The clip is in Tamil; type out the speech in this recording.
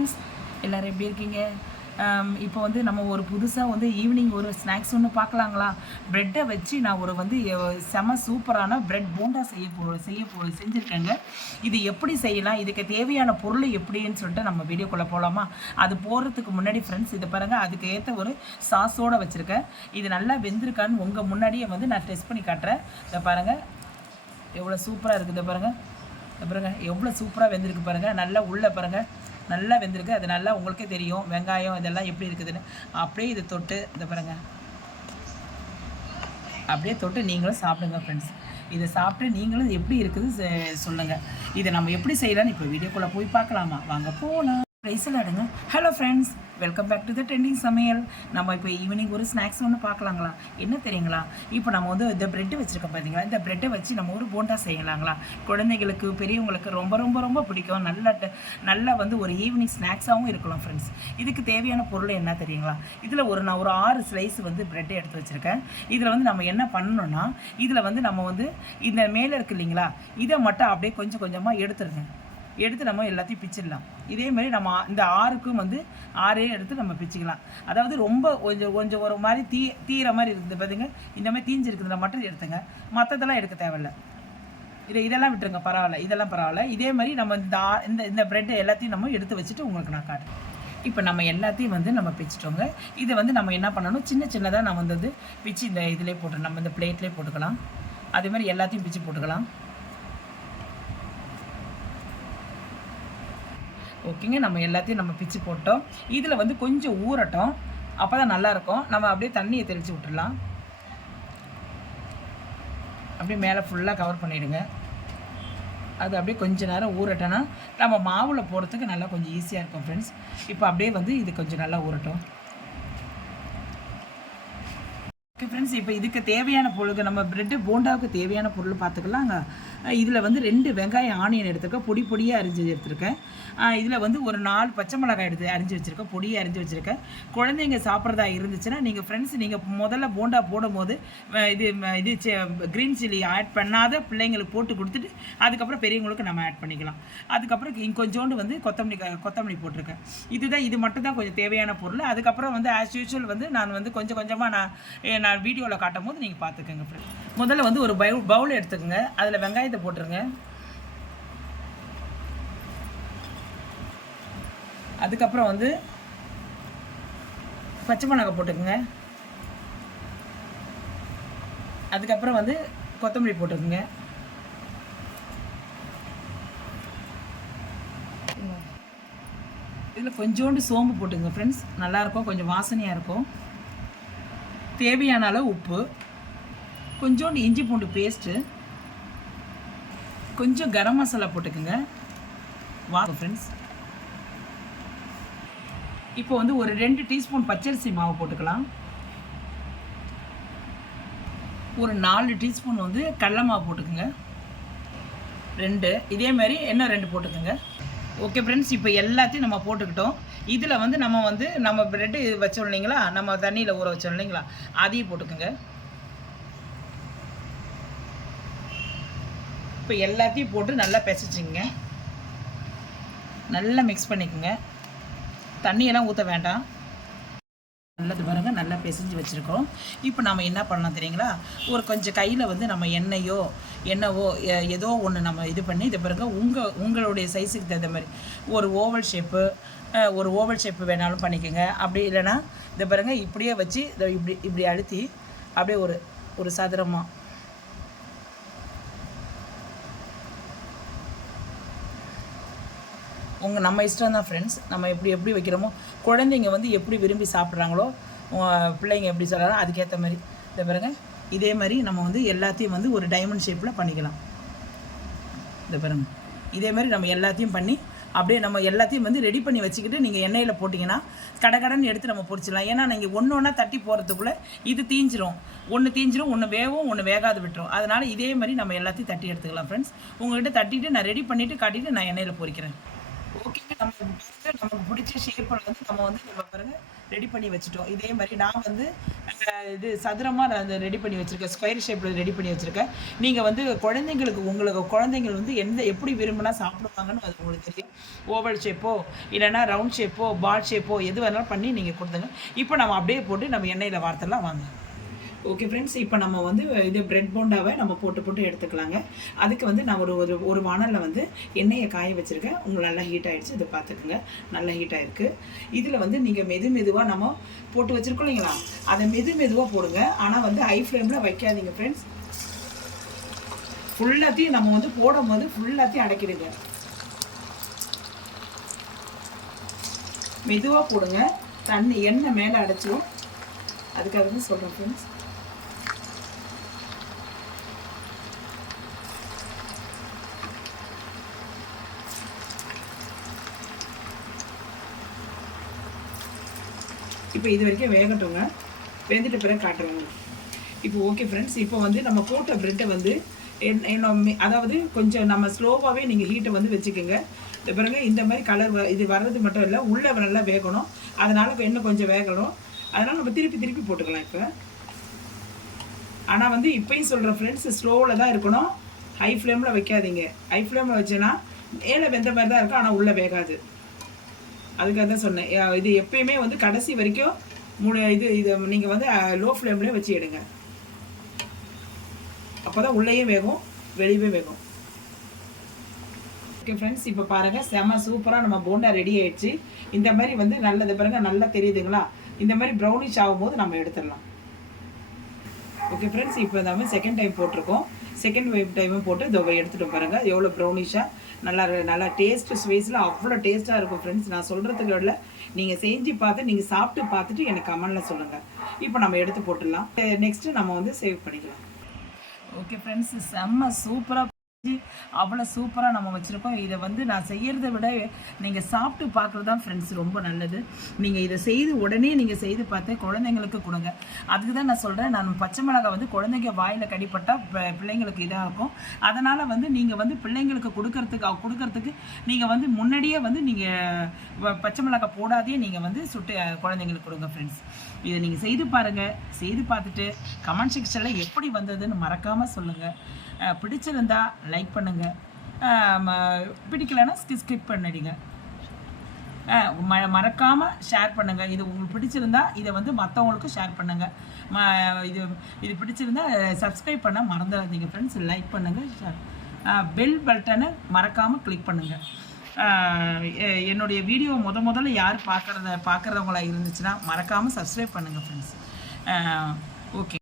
ஃப்ரெண்ட்ஸ், எல்லோரும் எப்படி இருக்கீங்க? இப்போ வந்து நம்ம ஒரு புதுசாக வந்து ஈவினிங் ஒரு ஸ்நாக்ஸ் ஒன்று பார்க்கலாங்களா? ப்ரெட்டை வச்சு நான் ஒரு வந்து செம சூப்பரான ப்ரெட் போண்டா செஞ்சுருக்கேங்க. இது எப்படி செய்யலாம், இதுக்கு தேவையான பொருள் எப்படின்னு சொல்லிட்டு நம்ம வீடியோக்குள்ளே போகலாமா? அது போகிறதுக்கு முன்னாடி ஃப்ரெண்ட்ஸ், இது பாருங்கள், அதுக்கு ஏற்ற ஒரு சாஸோடு வச்சுருக்கேன். இது நல்லா வெந்திருக்கான்னு உங்கள் முன்னாடியே வந்து நான் டெஸ்ட் பண்ணி காட்டுறேன். இதை பாருங்கள், எவ்வளோ சூப்பராக இருக்குது பாருங்கள். பாருங்கள் எவ்வளோ சூப்பராக வெந்திருக்கு பாருங்கள். நல்லா உள்ளே பாருங்கள், நல்லா வெந்திருக்கு. அது நல்லா உங்களுக்கே தெரியும், வெங்காயம் இதெல்லாம் எப்படி இருக்குதுன்னு. அப்படியே இதை தொட்டு இதை பாருங்கள், அப்படியே தொட்டு நீங்களும் சாப்பிடுங்க ஃப்ரெண்ட்ஸ். இதை சாப்பிட்டு நீங்களும் எப்படி இருக்குது சொல்லுங்கள். இதை நம்ம எப்படி செய்யலான்னு இப்போ வீடியோக்குள்ளே போய் பார்க்கலாமா? வாங்க போகலாம். ரைஸில் ஆடுங்க. Hello friends, welcome back to the trending சமையல். நம்ம இப்போ ஈவினிங் ஒரு ஸ்நாக்ஸ் ஒன்று பார்க்கலாங்களா? என்ன தெரியுங்களா, இப்போ நம்ம வந்து இந்த ப்ரெட்டு வச்சுருக்கோம் பார்த்தீங்களா, இந்த ப்ரெட்டை வச்சு நம்ம ஒரு போண்டா செய்யலாங்களா? குழந்தைங்களுக்கு பெரியவங்களுக்கு ரொம்ப ரொம்ப ரொம்ப பிடிக்கும். நல்ல வந்து ஒரு ஈவினிங் ஸ்நாக்ஸாகவும் இருக்கலாம் ஃப்ரெண்ட்ஸ். இதுக்கு தேவையான பொருள் என்ன தெரியுங்களா? இதில் நான் ஒரு 6 ஸ்லைஸ் வந்து ப்ரெட்டை எடுத்து வச்சுருக்கேன். இதில் வந்து நம்ம என்ன பண்ணணும்னா, இதில் வந்து நம்ம வந்து இந்த மேலே இருக்குது இல்லைங்களா, இதை மட்டும் அப்படியே கொஞ்சம் கொஞ்சமாக எடுத்து நம்ம எல்லாத்தையும் பிச்சிடலாம். இதேமாரி நம்ம இந்த 6க்கும் வந்து 6 எடுத்து நம்ம பிச்சுக்கலாம். அதாவது ரொம்ப கொஞ்சம் ஒரு மாதிரி தீர மாதிரி இருக்குது பார்த்துங்க, இந்த மாதிரி தீஞ்சிருக்குதுல மட்டும் எடுத்துங்க, மற்றதெல்லாம் எடுக்க தேவையில்லை. இதெல்லாம் விட்டுருங்க, பரவாயில்ல, இதெல்லாம் பரவாயில்ல. இதே மாதிரி நம்ம இந்த ப்ரெட்டு எல்லாத்தையும் நம்ம எடுத்து வச்சுட்டு உங்களுக்கு நான் காட்டுறேன். இப்போ நம்ம எல்லாத்தையும் வந்து நம்ம பிச்சிட்டோங்க. இதை வந்து நம்ம என்ன பண்ணணும், சின்னதாக நம்ம வந்து பிச்சு இந்த இதிலே போட்டு நம்ம இந்த பிளேட்லேயே போட்டுக்கலாம். அதே மாதிரி எல்லாத்தையும் பிச்சு போட்டுக்கலாம். ஓகேங்க, நம்ம எல்லாத்தையும் நம்ம பிச்சு போட்டோம். இதில் வந்து கொஞ்சம் ஊறட்டும், அப்போ தான் நல்லாயிருக்கும். நம்ம அப்படியே தண்ணியை தெளித்து விட்டுடலாம். அப்படியே மேலே ஃபுல்லாக கவர் பண்ணிவிடுங்க. அது அப்படியே கொஞ்சம் நேரம் ஊறட்டோன்னா நம்ம மாவில் போடுறதுக்கு நல்லா கொஞ்சம் ஈஸியாக இருக்கும் ஃப்ரெண்ட்ஸ். இப்போ அப்படியே வந்து இது கொஞ்சம் நல்லா ஊறட்டும். ஓகே ஃப்ரெண்ட்ஸ், இப்போ இதுக்கு தேவையான பொருளுக்கு நம்ம ப்ரெட்டு போண்டாவுக்கு தேவையான பொருள் பார்த்துக்கலாங்க. இதில் வந்து 2 வெங்காயம் ஆனியன் எடுத்துருக்கேன், பொடியாக அரிஞ்சு எடுத்துருக்கேன். இதில் வந்து ஒரு 4 பச்சை மிளகாய் எடுத்து அரிஞ்சு வச்சுருக்கேன், பொடியாக அரிஞ்சு வச்சுருக்கேன். குழந்தைங்க சாப்பிட்றதா இருந்துச்சுன்னா நீங்கள் ஃப்ரெண்ட்ஸ், நீங்கள் முதல்ல போண்டா போடும்போது இது க்ரீன் சில்லி ஆட் பண்ணாத பிள்ளைங்களுக்கு போட்டு கொடுத்துட்டு அதுக்கப்புறம் பெரியவங்களுக்கு நம்ம ஆட் பண்ணிக்கலாம். அதுக்கப்புறம் கொஞ்சோண்டு வந்து கொத்தமல்லி போட்டிருக்கேன். இது மட்டும் தான் கொஞ்சம் தேவையான பொருள். அதுக்கப்புறம் வந்து ஆஸ் யூஷுவல் வந்து நான் வந்து கொஞ்சமாக நான் வீடியோவில் காட்டும் போது நீங்கள் பார்த்துக்கோங்க ஃப்ரெண்ட்ஸ். முதல்ல வந்து ஒரு பவுல் எடுத்துக்கோங்க, அதில் வெங்காயத்தை போட்டுருங்க. அதுக்கப்புறம் வந்து பச்சை மிளகாய் போட்டுக்குங்க. அதுக்கப்புறம் வந்து கொத்தமல்லி போட்டுக்குங்க. இதில் கொஞ்சோண்டு சோம்பு போட்டுங்க ஃப்ரெண்ட்ஸ், நல்லாயிருக்கும், கொஞ்சம் வாசனையாக இருக்கும். தேவையான அளவு உப்பு, கொஞ்சோண்டு இஞ்சி பூண்டு பேஸ்ட்டு, கொஞ்சம் கரம் மசாலா போட்டுக்குங்க. வாங்க ஃப்ரெண்ட்ஸ், இப்போ வந்து ஒரு 2 டீஸ்பூன் பச்சரிசி மாவு போட்டுக்கலாம். ஒரு 4 டீஸ்பூன் வந்து கடலை மாவு போட்டுக்குங்க. 2 இதே மாதிரி இன்னும் 2 போட்டுக்குங்க. ஓகே ஃப்ரெண்ட்ஸ், இப்போ எல்லாத்தையும் நம்ம போட்டுக்கிட்டோம். இதில் வந்து நம்ம ப்ரெட்டு வச்சோம் இல்லைங்களா, நம்ம தண்ணியில் ஊற வச்சோம் இல்லைங்களா, அதையும் போட்டுக்குங்க. இப்போ எல்லாத்தையும் போட்டு நல்லா பிசைச்சிங்க, நல்லா மிக்ஸ் பண்ணிக்கோங்க. தண்ணியெல்லாம் ஊற்ற வேண்டாம். நல்லது பாருங்கள், நல்லா பிசைஞ்சு வச்சுருக்கோம். இப்போ நம்ம என்ன பண்ணலாம் தெரியுங்களா, ஒரு கொஞ்சம் கையில் வந்து நம்ம என்னவோ ஏதோ ஒன்று நம்ம இது பண்ணி, இதை பாருங்க, உங்களுடைய சைஸுக்கு தகுந்த மாதிரி ஒரு ஓவல் ஷேப்பு வேணாலும் பண்ணிக்கோங்க. அப்படி இல்லைன்னா இதை பாருங்கள், இப்படியே வச்சு இதை இப்படி அழுத்தி அப்படியே ஒரு சதுரமாக நம்ம இஷ்டம் தான் ஃப்ரெண்ட்ஸ். நம்ம எப்படி வைக்கிறோமோ, குழந்தைங்க வந்து எப்படி விரும்பி சாப்பிட்றாங்களோ, பிள்ளைங்க எப்படி சொல்கிறாரோ அதுக்கேற்ற மாதிரி இதை பாருங்கள். இதே மாதிரி நம்ம வந்து எல்லாத்தையும் வந்து ஒரு டைமண்ட் ஷேப்பில் பண்ணிக்கலாம். இதை பாருங்கள், இதே மாதிரி நம்ம எல்லாத்தையும் பண்ணி அப்படியே நம்ம எல்லாத்தையும் வந்து ரெடி பண்ணி வச்சுக்கிட்டு நீங்கள் எண்ணெயில் போட்டிங்கன்னா கடகடன்னு எடுத்து நம்ம பொரிச்சிடலாம். ஏன்னா நீங்கள் ஒன்று தட்டி போகிறதுக்குள்ளே இது தீஞ்சிரும், ஒன்று வேகும், ஒன்று வேகாது விட்டுரும். அதனால் இதே மாதிரி நம்ம எல்லாத்தையும் தட்டி எடுத்துக்கலாம் ஃப்ரெண்ட்ஸ். உங்கள்கிட்ட தட்டிட்டு நான் ரெடி பண்ணிவிட்டு காட்டிட்டு நான் எண்ணெயில் பொரிக்கிறேன். ஓகேங்க, நமக்கு பிடிச்ச ஷேப்பில் வந்து நம்ம வந்து நம்ம பாருங்க ரெடி பண்ணி வச்சுட்டோம். இதே மாதிரி நான் வந்து இது சதுரமாக நான் அந்த ரெடி பண்ணி வச்சுருக்கேன், ஸ்கொயர் ஷேப்பில் ரெடி பண்ணி வச்சுருக்கேன். நீங்கள் வந்து உங்களுக்கு குழந்தைங்கள் வந்து எப்படி விரும்பினா சாப்பிடுவாங்கன்னு அது உங்களுக்கு தெரியும். ஓவல் ஷேப்போ இல்லைன்னா ரவுண்ட் ஷேப்போ பால் ஷேப்போ எது வேணாலும் பண்ணி நீங்கள் கொடுத்துங்க. இப்போ நம்ம அப்படியே போட்டு நம்ம எண்ணெயில் வார்த்தெல்லாம் வாங்க. ஓகே ஃப்ரெண்ட்ஸ், இப்போ நம்ம வந்து இது பிரெட் போண்டாவை நம்ம போட்டு எடுத்துக்கலாங்க. அதுக்கு வந்து நான் ஒரு வானலில் வந்து எண்ணெயை காய வச்சுருக்கேன். உங்களுக்கு நல்லா ஹீட் ஆகிடுச்சு, இதை பார்த்துக்குங்க. நல்லா ஹீட் ஆகிருக்கு. இதில் வந்து நீங்கள் மெதுவாக நம்ம போட்டு வச்சுருக்கோம் இல்லைங்களா, அதை மெதுவாக போடுங்க. ஆனால் வந்து ஹை ஃப்ளேமில் வைக்காதீங்க ஃப்ரெண்ட்ஸ். ஃபுல்லாத்தையும் நம்ம வந்து போடும்போது ஃபுல்லாத்தையும் அடைக்கிடுங்க. மெதுவாக போடுங்க, தண்ணி எண்ணெய் மேலே அடைச்சிடும். அதுக்காக தான் சொல்கிறேன் ஃப்ரெண்ட்ஸ். இப்போ இது வரைக்கும் வேகட்டுங்க, வெந்துட்டு பிறகு காட்டுறோங்க. இப்போ ஓகே ஃப்ரெண்ட்ஸ், இப்போ வந்து நம்ம போட்ட ப்ரெட்டை வந்து அதாவது கொஞ்சம் நம்ம ஸ்லோவாகவே நீங்கள் ஹீட்டை வந்து வச்சுக்கோங்க. இந்த பிறகு இந்த மாதிரி கலர் இது வர்றது மட்டும் இல்லை, உள்ளே நல்லா வேகணும். அதனால் இப்போ இன்னும் கொஞ்சம் வேகணும். அதனால் நம்ம திருப்பி போட்டுக்கலாம் இப்போ. ஆனால் வந்து இப்போயும் சொல்கிறேன் ஃப்ரெண்ட்ஸ், ஸ்லோவில் தான் இருக்கணும், ஹை ஃப்ளேமில் வைக்காதீங்க. ஹை ஃப்ளேமில் வச்சேன்னா மேலே வெந்த மாதிரி தான் இருக்கும், ஆனால் உள்ளே வேகாது. அதுக்காக தான் சொன்னேன். இது எப்பயுமே வந்து கடைசி வரைக்கும் இதை நீங்கள் வந்து லோ ஃப்ளேம்லேயே வச்சு எடுங்க. அப்போ தான் உள்ளேயும் வேகும், வெளியே வேகும். ஓகே ஃப்ரெண்ட்ஸ், இப்போ பாருங்கள், செம சூப்பராக நம்ம போண்டா ரெடி ஆகிடுச்சு. இந்த மாதிரி வந்து நல்லது பாருங்கள், நல்லா தெரியுதுங்களா? இந்த மாதிரி ப்ரௌனிஷ் ஆகும்போது நம்ம எடுத்துடலாம். ஓகே ஃப்ரெண்ட்ஸ், இப்போ நம்ம செகண்ட் டைம் போட்டிருக்கோம். செகண்ட் டைமும் போட்டு இதை எடுத்துகிட்டு பாருங்கள் எவ்வளோ ப்ரௌனிஷாக நல்லா டேஸ்ட்டு ஸ்வைஸில் அவ்வளோ டேஸ்ட்டாக இருக்கும் ஃப்ரெண்ட்ஸ். நான் சொல்கிறதுக்கு இல்லை, நீங்கள் செஞ்சு பார்த்து நீங்கள் சாப்பிட்டு பார்த்துட்டு எனக்கு கமெண்டில் சொல்லுங்கள். இப்போ நம்ம எடுத்து போட்டுடலாம். நெக்ஸ்ட்டு நம்ம வந்து சேவ் பண்ணிக்கலாம். ஓகே ஃப்ரெண்ட்ஸ், செம்ம சூப்பராக அவ்வளோ சூப்பராக நம்ம வச்சுருக்கோம். இதை வந்து நான் செய்கிறத விட நீங்கள் சாப்பிட்டு பார்க்குறது தான் ஃப்ரெண்ட்ஸ் ரொம்ப நல்லது. நீங்கள் இதை செய்து உடனே நீங்கள் செய்து பார்த்து குழந்தைங்களுக்கு கொடுங்க. அதுக்கு தான் நான் சொல்கிறேன், நான் பச்சை மிளகாய் வந்து குழந்தைங்க வாயில் கடிப்பட்டால் பிள்ளைங்களுக்கு இதாக இருக்கும். அதனால் வந்து நீங்கள் வந்து பிள்ளைங்களுக்கு கொடுக்கறதுக்கு நீங்கள் வந்து முன்னாடியே வந்து நீங்கள் பச்சை மிளகாய் போடாதே நீங்கள் வந்து சுட்டு குழந்தைங்களுக்கு கொடுங்க ஃப்ரெண்ட்ஸ். இதை நீங்கள் செய்து பாருங்கள். செய்து பார்த்துட்டு கமெண்ட் செக்ஷனில் எப்படி வந்ததுன்னு மறக்காமல் சொல்லுங்கள். பிடிச்சிருந்தா லைக் பண்ணுங்கள், பிடிக்கலைன்னா ஸ்கிப் பண்ணிடுங்க. மறக்காமல் ஷேர் பண்ணுங்கள். இது உங்களுக்கு பிடிச்சிருந்தா இதை வந்து மற்றவங்களுக்கும் ஷேர் பண்ணுங்கள். இது பிடிச்சிருந்தா சப்ஸ்கிரைப் பண்ண மறந்துடாதீங்க ஃப்ரெண்ட்ஸ். லைக் பண்ணுங்கள், பெல் பட்டனை மறக்காமல் கிளிக் பண்ணுங்கள். என்னுடைய வீடியோ முதல்ல யார் பார்க்குறவங்களா இருந்துச்சுன்னா மறக்காமல் சப்ஸ்கிரைப் பண்ணுங்கள் ஃப்ரெண்ட்ஸ். ஓகே.